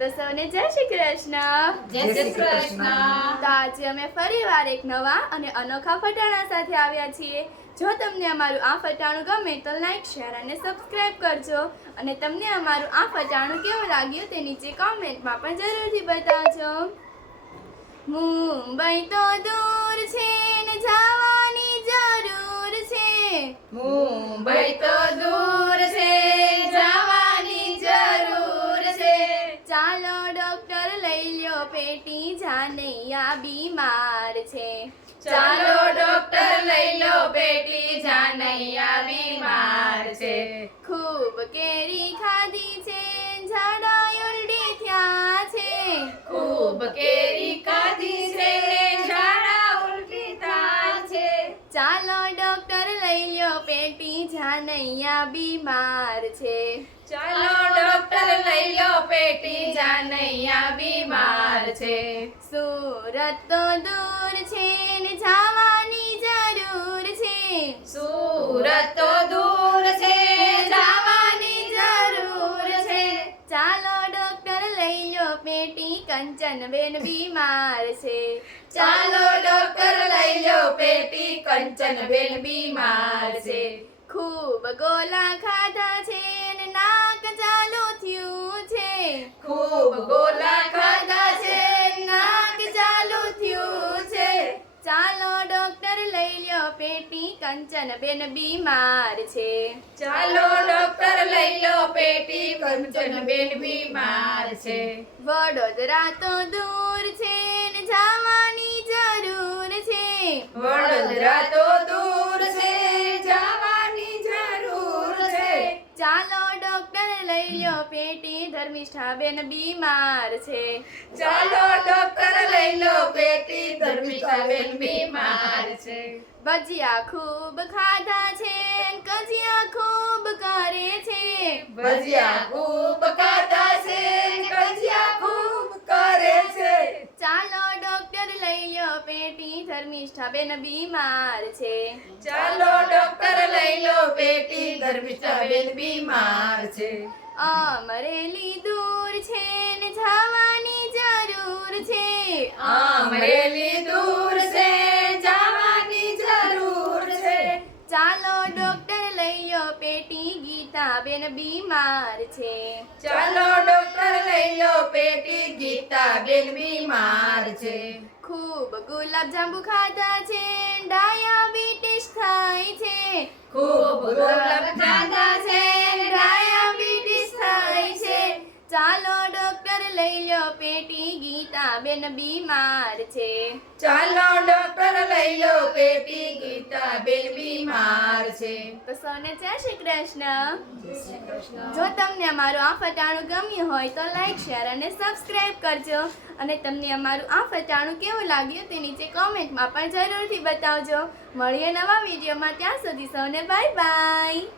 તો સૌને જય શ્રી કૃષ્ણ. જય શ્રી કૃષ્ણ. તો આજે અમે ફરીવાર એક નવા અને અનોખા ફટાણા સાથે આવ્યા છીએ. જો તમને અમારું આ ફટાણું ગમે તો લાઈક, શેર અને સબસ્ક્રાઇબ કરજો. અને તમને અમારું આ ફટાણું કેવું લાગ્યું તે નીચે કોમેન્ટમાં પણ જરૂરથી બતાવજો. મુંબઈ તો દૂર છે ને જવાની જરૂર છે. મુંબઈ તો દૂર છે, જવાની જરૂર છે. ચાલો ડોક્ટર લઈ લ્યો પેટી, જાનૈયા બીમાર છે. ચાલો ડોક્ટર લઈ લો બેટી, જાનૈયા બીમાર છે. ખૂબ કેરી ખાધી છે, ઝાડા ઉલટી થયા છે. ખૂબ કેરી ખાધી છે, ઝાડા ઉલટી થાય છે. ચાલો ડોક્ટર લઈ લ્યો પેટી, જાનૈયા બીમાર છે. ચાલો ડોક્ટર લઈ લો પેટી, જાનૈયા બીમાર છે. સુરત તો દૂર છે ને જવાની જરૂર છે. સુરત તો દૂર છે, જવાની જરૂર છે. ચાલો ડોક્ટર લઈ લ્યો પેટી, કંચનબેન બીમાર છે. ચાલો ડોક્ટર લઈ લો પેટી, કંચનબેન બીમાર છે. ખૂબ ગોલા ખાધા છે ને નાક ચાલુ થયું છે. ખૂબ ગોલા ખાધા છે, નાક ચાલુ થયું છે. ચાલો ડોક્ટર લઈ લ્યો પેટી, કંચનબેન બીમાર છે. ચાલો ડોક્ટર લઈ લો પેટી, કંચનબેન બીમાર છે. વડોદરા તો દૂર છે ને જવાની જરૂર છે. વડોદરા તો દૂર છે, જવાની જરૂર છે. ચાલો ડોક્ટર લઈ લ્યો પેટી, ધર્મિષ્ઠાબેન બીમાર છે. ચાલો ડોક્ટર લઈ લો પેટી, ધર્મિષ્ઠાબેન બીમાર છે. ભજીયા ખૂબ ખાધા છે, કજિયા ખૂબ કરે છે. ભજીયા ખૂબ ખાધા છે, કજિયા ખૂબ કરે છે. ચાલો ડોક્ટર લઈ લ્યો પેટી, ધર્મિષ્ઠાબેન બીમાર છે. ચાલો ડોક્ટર લઈ લો પેટી, ધર્મિષ્ઠાબેન બીમાર છે. અમરેલી દૂર છે ને જવાની જરૂર છે. અમરેલી દૂર છે, જવાની જરૂર છે. ચાલો ડોક્ટર લઈ લ્યો પેટી, ગીતાબેન બીમાર છે. ચાલો ડોક્ટર લઈ લો પેટી, ગીતાબેન બીમાર છે. ખૂબ ગુલાબજાંબુ ખાધા છે, ડાયાબિટીસ થાય છે. ખૂબ ગુલાબ ખાધા છે, ડાયાબિટીસ થાય છે. ચાલો ડોક્ટર લઈ લ્યો પેટી, ગીતાબેન બીમાર છે. ચાલો ડોક્ટર લઈ લો પેટી, ગીતાબેન બીમાર છે. તો સૌને જય શ્રી કૃષ્ણ. જય શ્રી કૃષ્ણ. જો તમને અમારું આ ફટાણું ગમ્યું હોય તો લાઈક, શેર અને સબસ્ક્રાઇબ કરજો. અને તમને અમારું આ ફટાણું કેવું લાગ્યું તે નીચે કોમેન્ટમાં પણ જરૂરથી બતાવજો. મળીએ નવા વિડીયોમાં, ત્યાં સુધી સૌને બાય બાય.